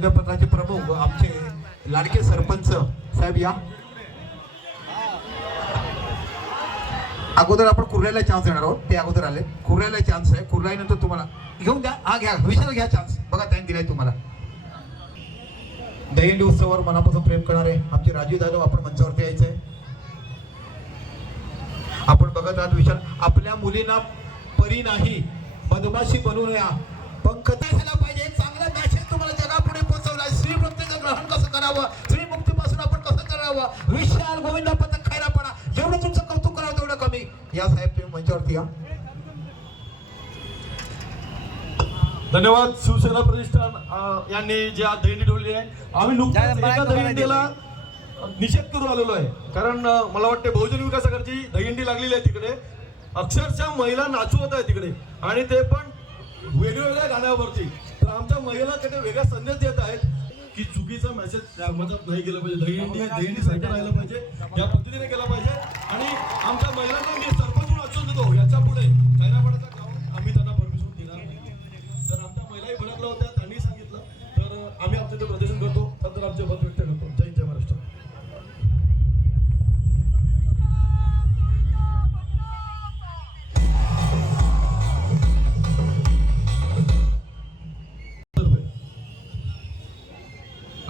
गोविंदपत्राचे प्रमुख आमचे लाडके सरपंच साहेब या अगोदर. आपण कुर्ल्याला चान्स देणार आहोत, ते अगोदर आले. कुर्ल्याला चान्स आहे, कुर्ल्यानंतर तुम्हाला घेऊन द्या. हा घ्या, विशाल घ्या चान्स, बघा त्यांनी दिलाय तुम्हाला. दहीहंडी उत्सवावर मनापासून प्रेम करणारे आमचे राजू जाधव, आपण मंचावरती यायचंय. आपण बघत आहात विशाल, आपल्या मुलींना परी नाही बदमाशी बनू नया, पंख द्यायला पाहिजे. चांगला मॅसेज तुम्हाला जगापुढे पोहोचवलाय. स्त्री मुक्तीचं ग्रहण कसं करावं, स्त्री मुक्तीपासून आपण कसं करावं. विशाल गोविंद पथक खैरापणा, जेवढं तुमचं कौतुक करावं तेवढं कमी. या साहेब तुम्ही मंचावरती या. धन्यवाद. शिवसेना प्रतिष्ठान यांनी जे आज दहीहंडी ठेवली आहे, आम्ही नुकत्याच एका दहीहंडीला निषेध करून आलेलो आहे. कारण मला वाटते बहुजन विकास आघाडीची दहीहंडी लागलेली आहे तिकडे. अक्षरशः महिला नाचवत आहे तिकडे, आणि ते पण वेगवेगळ्या गाण्यावरती. तर आमच्या महिला तिथे वेगळा संदेश देत आहेत की चुकीचा मेसेज समाजात नाही गेला पाहिजे. दहीहंडी सारखं राहायला पाहिजे, या पद्धतीने केला पाहिजे. आणि आमच्या महिलांना मी सरपंच म्हणून आश्वासन देतो, याच्या पुढे खैरापणाचा गाव आम्ही त्यांना परमिशन देणार नाही. तर आमच्या महिलाही भडकल्या होत्या, त्यांनी सांगितलं. तर आम्ही आमचं ते प्रदर्शन करतो, तर आमचे मत व्यक्त करतो. जय जय महाराष्ट्र.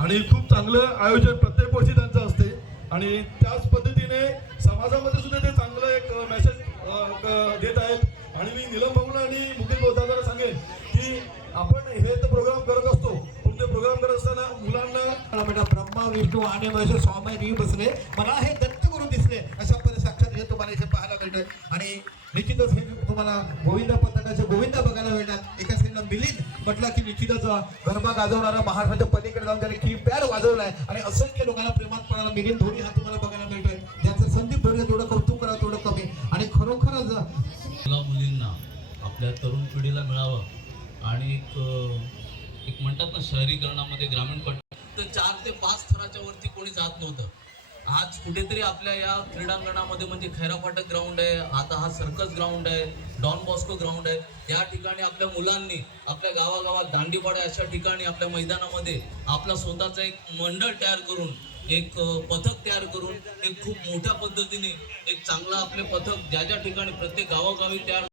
आणि खूप चांगलं आयोजन प्रत्येक वर्षी त्यांचं असते, आणि त्याच पद्धतीने समाजामध्ये सुद्धा ते चांगलं एक मेसेज देत आहेत. आणि मी नीलम भाऊला आणि मुकेश दादाला सांगेन की आपण हे तर प्रोग्राम करत असतो, पण ते प्रोग्राम करत असताना मुलांना बेटा ब्रह्मा विष्णू आणि महेश स्वामी बसले, मला हे दत्तगुरू दिसले, अशा पद्धतीने साक्षात हे तुम्हाला इथे पाहायला मिळतंय. आणि निश्चितच हे तुम्हाला गोविंद पथकाचे गोविंद बघायला मिळतात. एका साईडला मिलिंद म्हटलं की निश्चितच गरबा गाजवणारा महाराष्ट्राच्या पलीकडे जाऊन त्याने की पॅड वाजवलाय, आणि असंख्य लोकांना प्रेमात पडणारा मिलिंद धोनी हा तुम्हाला बघायला मिळतोय. ज्याचं संदीप धोनी तेवढं कौतुक करावं तेवढं कमी. आणि खरोखरच मुलींना आपल्या तरुण पिढीला मिळावं, आणि एक म्हणतात ना, शहरीकरणामध्ये ग्रामीण तर 4 ते 5 थराच्या वरती कोणी जात नव्हतं. आज कुठेतरी आपल्या या क्रीडांगणामध्ये, म्हणजे खैरा फाटक ग्राउंड आहे, आता हा सर्कस ग्राउंड आहे, डॉन बॉस्को ग्राउंड आहे, या ठिकाणी आपल्या मुलांनी आपल्या गावागावात दांडीपाड्या अशा ठिकाणी आपल्या मैदानामध्ये आपला स्वतःचा एक मंडळ तयार करून, एक पथक तयार करून, एक खूप मोठ्या पद्धतीने एक चांगला आपले पथक ज्या ज्या ठिकाणी प्रत्येक गावोगावी तयार